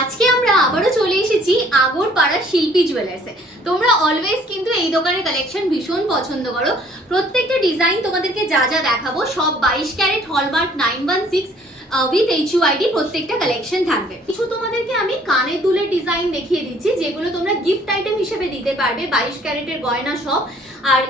আজকে আমরা আবারও চলে এসেছি আগরপাড়া শিল্পী জুয়েলার্সে। তোমরা অলওয়েজ কিন্তু এই দোকানের কালেকশন ভীষণ পছন্দ করো। প্রত্যেকটা ডিজাইন তোমাদেরকে যা যা দেখাবো সব 22 ক্যারেট হলমার্ক 916 উইথ HUID প্রত্যেকটা কালেকশন থাকবে। কিছু তোমাদেরকে আমি কানের দুলের ডিজাইন দেখিয়ে দিচ্ছি যেগুলো তোমরা গিফট আইটেম হিসেবে দিতে পারবে। 22 ক্যারেটের গয়না সব, আর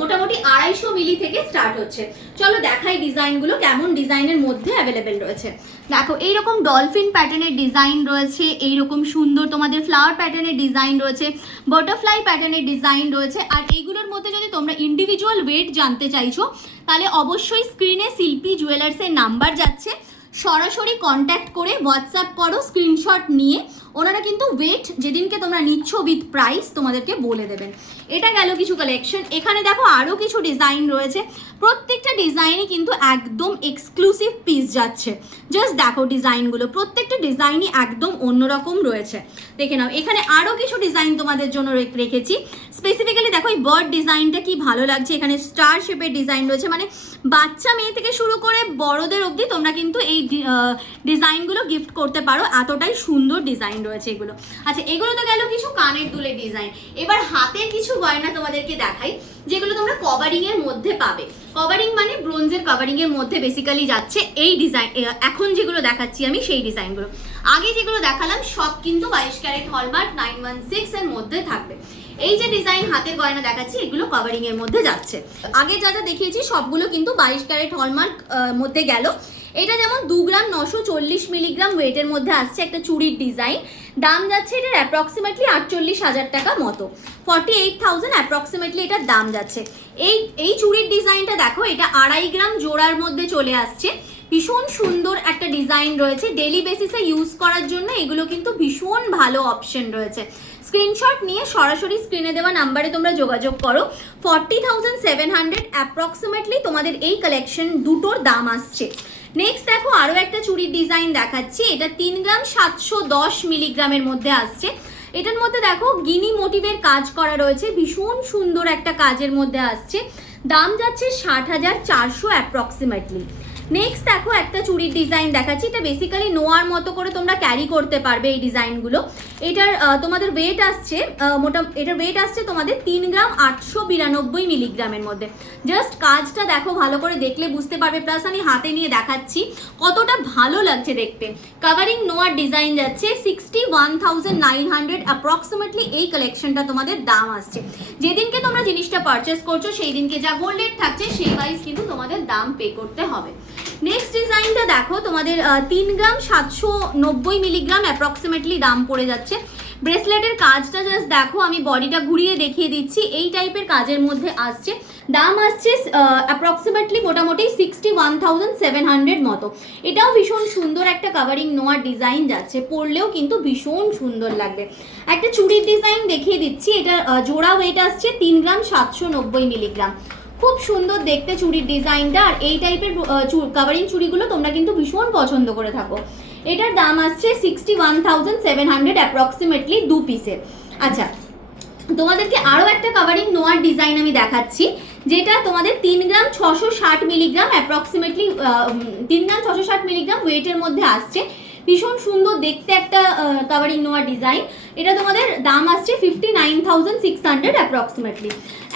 মোটামুটি 250 মিলি থেকে স্টার্ট হচ্ছে। চলো দেখাই ডিজাইনগুলো কেমন ডিজাইনের মধ্যে অ্যাভেলেবেল রয়েছে। দেখো এইরকম ডলফিন প্যাটার্নের ডিজাইন রয়েছে, এইরকম সুন্দর তোমাদের ফ্লাওয়ার প্যাটার্নের ডিজাইন রয়েছে, বাটারফ্লাই প্যাটার্নের ডিজাইন রয়েছে। আর এইগুলোর মধ্যে যদি তোমরা ইন্ডিভিজুয়াল ওয়েট জানতে চাইছো তাহলে অবশ্যই স্ক্রিনে শিল্পী জুয়েলার্সের নাম্বার যাচ্ছে, সরাসরি কন্ট্যাক্ট করে হোয়াটসঅ্যাপ করো, স্ক্রিনশট নিয়ে ওনারা কিন্তু ওয়েট যেদিনকে তোমরা নিচ্ছ উইথ প্রাইস তোমাদেরকে বলে দেবেন। এটা গেল কিছু কালেকশন। এখানে দেখো আরও কিছু ডিজাইন রয়েছে, প্রত্যেকটা ডিজাইনই কিন্তু একদম এক্সক্লুসিভ পিস যাচ্ছে। জাস্ট দেখো ডিজাইনগুলো, প্রত্যেকটা ডিজাইনই একদম অন্যরকম রয়েছে। দেখে নাও এখানে আরও কিছু ডিজাইন তোমাদের জন্য রেখেছি। স্পেসিফিক্যালি দেখো এই বার্ড ডিজাইনটা কি ভালো লাগছে, এখানে স্টার শেপের ডিজাইন রয়েছে, মানে বাচ্চা মেয়ে থেকে শুরু করে বড়দের অবধি তোমরা কিন্তু এই ডিজাইনগুলো গিফট করতে পারো, এতটাই সুন্দর ডিজাইন রয়েছে এগুলো। আচ্ছা এগুলো তো গেল কিছু কানের দুলের ডিজাইন। এবার হাতের কিছু গয়না তোমাদেরকে দেখাই যেগুলো তোমরা কভারিং এর মধ্যে পাবে। কভারিং মানে ব্রোঞ্জের কভারিং এর মধ্যে বেসিক্যালি যাচ্ছে এই ডিজাইন। এখন যেগুলো দেখাচ্ছি আমি সেই ডিজাইনগুলো, আগে যেগুলো দেখালাম সব কিন্তু 22 ক্যারেট হলমার্ক 916 এর মধ্যে থাকবে। এই যে ডিজাইন হাতের গয়না দেখাচ্ছি এগুলো কভারিং এর মধ্যে যাচ্ছে। আগে যা যা দেখিয়েছি সবগুলো কিন্তু 22 ক্যারেট হলমার্ক মধ্যে গেল। এটা যেমন 2 গ্রাম 940 মিলিগ্রাম ওয়েটের মধ্যে আসছে একটা চুড়ির ডিজাইন। দাম যাচ্ছে এটার অ্যাপ্রক্সিমেটলি 48,000 টাকা মতো, 48,000 অ্যাপ্রক্সিমেটলি এটার দাম যাচ্ছে। এই চুড়ির ডিজাইনটা দেখো, এটা 2.5 গ্রাম জোড়ার মধ্যে চলে আসছে। ভীষণ সুন্দর একটা ডিজাইন রয়েছে, ডেলি বেসিসে ইউজ করার জন্য এগুলো কিন্তু ভীষণ ভালো অপশন রয়েছে। স্ক্রিনশট নিয়ে সরাসরি স্ক্রিনে দেওয়া নাম্বারে তোমরা যোগাযোগ করো। 40,700 অ্যাপ্রক্সিমেটলি তোমাদের এই কালেকশন দুটোর দাম আসছে। নেক্সট দেখো আরও একটা চুড়ির ডিজাইন দেখাচ্ছি, এটা 3 গ্রাম 710 মিলিগ্রামের মধ্যে আসছে। এটার মধ্যে দেখো গিনি মোটিভের কাজ করা রয়েছে, ভীষণ সুন্দর একটা কাজের মধ্যে আসছে। দাম যাচ্ছে 60,400 অ্যাপ্রক্সিমেটলি। নেক্সট দেখো একটা চুড়ির ডিজাইন দেখাচ্ছি, এটা বেসিক্যালি নোয়ার মতো করে তোমরা ক্যারি করতে পারবে এই ডিজাইনগুলো। এটার তোমাদের ওয়েট আসছে এটার ওয়েট আসছে তোমাদের 3 গ্রাম 892 মিলিগ্রামের মধ্যে। জাস্ট কাজটা দেখো, ভালো করে দেখলে বুঝতে পারবে, প্লাস আমি হাতে নিয়ে দেখাচ্ছি কতটা ভালো লাগছে দেখতে। কাভারিং নোয়ার ডিজাইন যাচ্ছে 61,900 অ্যাপ্রক্সিমেটলি এই কালেকশনটা তোমাদের দাম আসছে। যেদিনকে তোমরা জিনিসটা পারচেস করছো সেই দিনকে যা গোল্ড রেট থাকছে সেই ওয়াইজ কিন্তু তোমাদের দাম পে করতে হবে। নেক্সট ডিজাইনটা দেখো তোমাদের 3 গ্রাম 790 মিলিগ্রাম অ্যাপ্রক্সিমেটলি দাম পড়ে যাচ্ছে। ব্রেসলেটের কাজটা জাস্ট দেখো, আমি বডিটা ঘুরিয়ে দেখিয়ে দিচ্ছি, এই টাইপের কাজের মধ্যে আসছে। দাম আসছে অ্যাপ্রক্সিমেটলি মোটামুটি 61,700 মতো। এটাও ভীষণ সুন্দর একটা কাভারিং নোয়ার ডিজাইন যাচ্ছে, পরলেও কিন্তু ভীষণ সুন্দর লাগবে। একটা চুড়ির ডিজাইন দেখিয়ে দিচ্ছি, এটা জোড়া ওয়েট আসছে 3 গ্রাম 790 মিলিগ্রাম। খুব সুন্দর দেখতে চুড়ির ডিজাইনটা, আর এই টাইপের কাভারিং চুড়িগুলো তোমরা কিন্তু ভীষণ পছন্দ করে থাকো। এটার দাম আসছে 61,700 অ্যাপ্রক্সিমেটলি 2 পিসের। আচ্ছা তোমাদেরকে আরও একটা কাভারিং নোয়ার ডিজাইন আমি দেখাচ্ছি, যেটা তোমাদের 3 গ্রাম 660 মিলিগ্রাম অ্যাপ্রক্সিমেটলি 3 গ্রাম 660 মিলিগ্রাম ওয়েটের মধ্যে আসছে। ভীষণ সুন্দর দেখতে একটা কাভারিং নোয়ার ডিজাইন। এটা তোমাদের দাম আসছে 59,600 অ্যাপ্রক্সিমেটলি।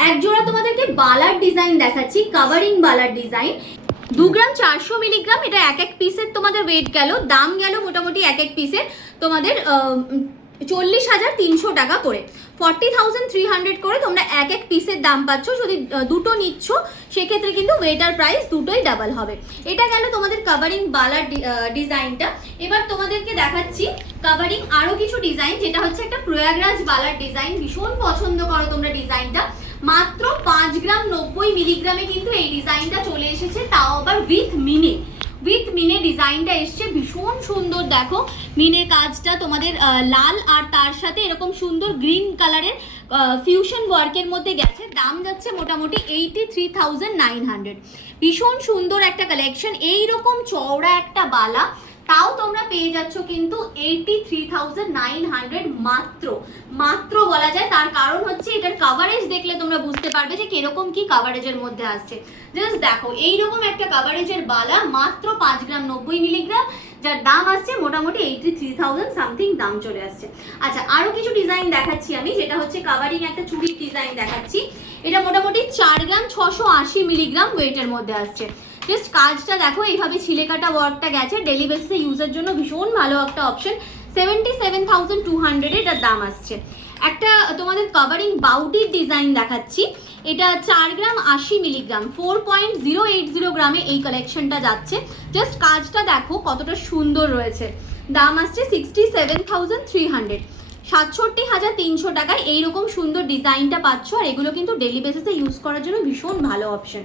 এক জোড়া তোমাদেরকে বালার ডিজাইন দেখাচ্ছি, কাভারিং বালার ডিজাইন 2 গ্রাম 400 মিলিগ্রাম। এটা এক এক পিসের তোমাদের ওয়েট গেল, দাম গেল মোটামুটি এক এক পিসের তোমাদের 40,300 টাকা করে, 40,300 করে তোমরা এক এক পিসের দাম পাচ্ছ। যদি দুটো নিচ্ছ সেক্ষেত্রে কিন্তু ওয়েটার প্রাইস দুটোই ডাবল হবে। এটা গেল তোমাদের কাভারিং বালার ডিজাইনটা। এবার তোমাদেরকে দেখাচ্ছি কাভারিং আরও কিছু ডিজাইন, যেটা হচ্ছে একটা প্রয়াগরাজ বালার ডিজাইন। ভীষণ পছন্দ করো তোমরা ডিজাইনটা। মাত্র 5 গ্রাম 90 মিলিগ্রামে কিন্তু এই ডিজাইনটা চলে এসেছে, তাও আবার উইথ মিনে ডিজাইনটা এসছে। ভীষণ সুন্দর দেখো, মিনের কাজটা তোমাদের লাল আর তার সাথে এরকম সুন্দর গ্রিন কালারের ফিউশন ওয়ার্কের মধ্যে গেছে। দাম যাচ্ছে মোটামুটি 83,900। ভীষণ সুন্দর একটা কালেকশন। এইরকম চওড়া একটা বালা তাও তোমরা পেয়ে যাচ্ছ কিন্তু 83,900 মাত্র বলা যায়। তার কারণ হচ্ছে এটার কাভারেজ দেখলে তোমরা বুঝতে পারবে যে কিরকম কি কাভারেজের মধ্যে আসছে। জাস্ট দেখো এইরকম একটা কাভারেজের বালা মাত্র 5 গ্রাম 90 মিলিগ্রাম, যার দাম আসছে মোটামুটি 83,000 সামথিং দাম চলে আসছে। আচ্ছা আরো কিছু ডিজাইন দেখাচ্ছি আমি, যেটা হচ্ছে কাভারিং একটা চুড়ির ডিজাইন দেখাচ্ছি। এটা মোটামুটি 4 গ্রাম 680 মিলিগ্রাম ওয়েটের মধ্যে আসছে। জাস্ট কাজটা দেখো, এইভাবে ছিলে কাটা ওয়ার্কটা গেছে, ডেলি বেসিসে ইউজের জন্য ভীষণ ভালো একটা অপশন। 77,200 এটার দাম আসছে। একটা তোমাদের কাভারিং বাউটির ডিজাইন দেখাচ্ছি, এটা 4 গ্রাম 80 মিলিগ্রাম 4.080 গ্রামে এই কালেকশনটা যাচ্ছে। জাস্ট কাজটা দেখো কতটা সুন্দর রয়েছে, দাম আসছে 67,300। 67,300 টাকায় এইরকম সুন্দর ডিজাইনটা পাচ্ছ, আর এগুলো কিন্তু ডেলি বেসিসে ইউজ করার জন্য ভীষণ ভালো অপশন।